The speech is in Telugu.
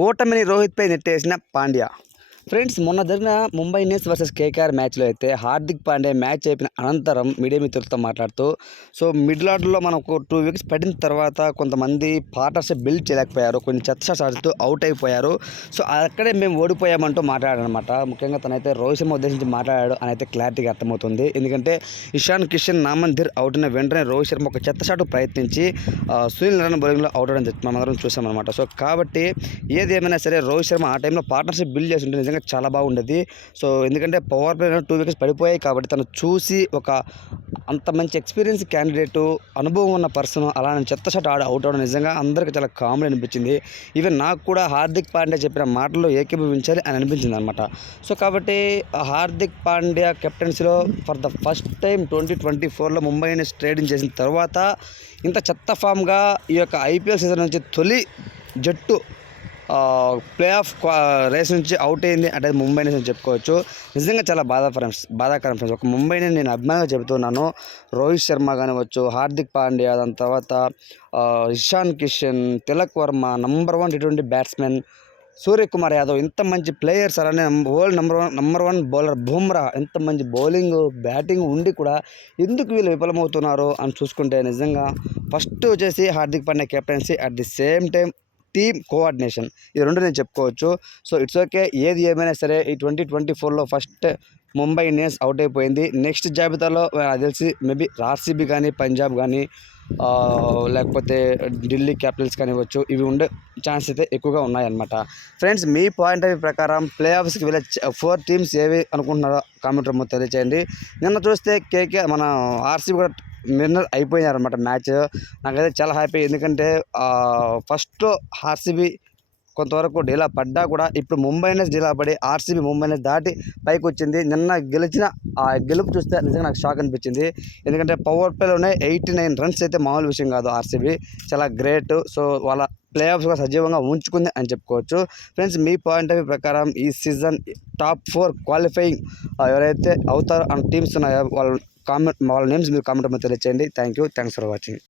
ఓటమిని రోహిత్పై నెట్టేసిన పాండ్యా. ఫ్రెండ్స్, మొన్న జరిగిన ముంబై ఇండియన్స్ వర్సెస్ కేకేఆర్ మ్యాచ్లో అయితే హార్దిక్ పాండ్యా మ్యాచ్ అయిపోయిన అనంతరం మీడియా మిత్రులతో మాట్లాడుతూ, సో మిడిల్ ఆర్డర్లో మనకు 2 వికెట్స్ పడిన తర్వాత కొంతమంది పార్ట్నర్షిప్ బిల్డ్ చేయలేకపోయారు, కొన్ని చెత్త షాట్స్ ఆడుతూ అవుట్ అయిపోయారు. సో అక్కడే మేము ఓడిపోయామంటూ మాట్లాడాడనమాట. ముఖ్యంగా తనైతే రోహిత్ శర్మ ఉద్దేశించి మాట్లాడాడు అని అయితే క్లారిటీగా అర్థమవుతుంది. ఎందుకంటే ఇషాన్ కిషన్, నామన్ ధీర్ అవుట్ అయిన వెంటనే రోహిత్ శర్మ ఒక చెత్త షాట్ ప్రయత్నించి సునీల్ నారాయణ బౌలింగ్లో అవుట్ అవడం మనం అందరం చూసామన్నమాట. సో కాబట్టి ఏది ఏమైనా సరే రోహిత్ శర్మ ఆ టైంలో పార్ట్నర్షిప్ బిల్డ్ చేసి ఉంటే నిజంగా చాలా బాగుండేది. సో ఎందుకంటే పవర్ ప్లేలో 2 వికెట్స్ పడిపోయాయి కాబట్టి తను చూసి ఒక అంత మంచి ఎక్స్పీరియన్స్ క్యాండిడేటు, అనుభవం ఉన్న పర్సన్ అలానే చెత్త షాట్ అవుట్ అవడం నిజంగా అందరికీ చాలా కామెడీ అనిపించింది. ఈవెన్ నాకు కూడా హార్దిక్ పాండ్యా చెప్పిన మాటల్లో ఏకీభవించాలి అని అనిపించింది అనమాట. సో కాబట్టి హార్దిక్ పాండ్యా కెప్టెన్సీలో ఫర్ ద ఫస్ట్ టైం 2024లో ముంబై ఇండియన్స్ ట్రేడింగ్ చేసిన తర్వాత ఇంత చెత్త ఫామ్గా ఈ యొక్క ఐపీఎల్ సీజన్ నుంచి తొలి జట్టు ప్లే ఆఫ్ రేస్ నుంచి అవుట్ అయింది అంటే ముంబై ఇండియన్స్ అని చెప్పుకోవచ్చు. నిజంగా చాలా బాధాకరం ఫ్రెండ్స్. ఒక ముంబైని నేను అభిమానంగా చెబుతున్నాను. రోహిత్ శర్మ కానివచ్చు, హార్దిక్ పాండ్యా, దాని తర్వాత Ishan Kishan, Tilak Varma, number 1 T20 batsmen Suryakumar Yadav, ఇంత మంచి ప్లేయర్స్, అలానే వరల్డ్ నంబర్ 1 బౌలర్ బుమ్రా, ఎంత మంచి బౌలింగ్ బ్యాటింగ్ ఉండి కూడా ఎందుకు వీళ్ళు విఫలమవుతున్నారు అని చూసుకుంటే నిజంగా ఫస్ట్ వచ్చేసి Hardik Pandya captaincy, at the same time team coordination, ఈ రెండు నేను చెప్పుకోవచ్చు. So it's okay. ఏది ఏమైనా సరే ఈ 2024లో ఫస్ట్ ముంబై ఇండియన్స్ అవుట్ అయిపోయింది. నెక్స్ట్ జాబితాలో నాకు తెలిసి మేబీ ఆర్సీబీ కానీ, పంజాబ్ కానీ, లేకపోతే ఢిల్లీ క్యాపిటల్స్ కానివ్వచ్చు, ఇవి ఉండే ఛాన్స్ అయితే ఎక్కువగా ఉన్నాయన్నమాట. Friends, me point of view ప్రకారం ప్లే ఆఫ్స్కి వెళ్ళే 4 టీమ్స్ ఏవి అనుకుంటున్నారో కామెంట్ రూమ్లో తెలియచేయండి. నిన్న చూస్తే కేకే మన ఆర్సీబీ కూడా విన్నర్ అయిపోయారన్నమాట మ్యాచ్. నాకైతే చాలా హ్యాపీ. ఎందుకంటే ఫస్ట్లో ఆర్సీబీ కొంతవరకు డీలా పడ్డా కూడా ఇప్పుడు ముంబై ఇండియన్స్ డీలా పడి ఆర్సీబీ ముంబై ఇండియన్స్ దాటి పైకి వచ్చింది. నిన్న గెలిచిన ఆ గెలుపు చూస్తే నిజంగా నాకు షాక్ అనిపించింది. ఎందుకంటే పవర్ ప్లేలోనే 89 రన్స్ అయితే మామూలు విషయం కాదు. ఆర్సీబీ చాలా గ్రేట్. సో వాళ్ళ ప్లే ఆఫ్స్ కూడా సజీవంగా ఉంచుకుంది అని చెప్పుకోవచ్చు. Friends, me point of view ప్రకారం ఈ సీజన్ టాప్ 4 క్వాలిఫైయింగ్ ఎవరైతే అవుతారో ఆ టీమ్స్ ఉన్నాయో వాళ్ళ నేమ్స్ మీరు కామెంట్ తెలియచేయండి. Thanks for watching.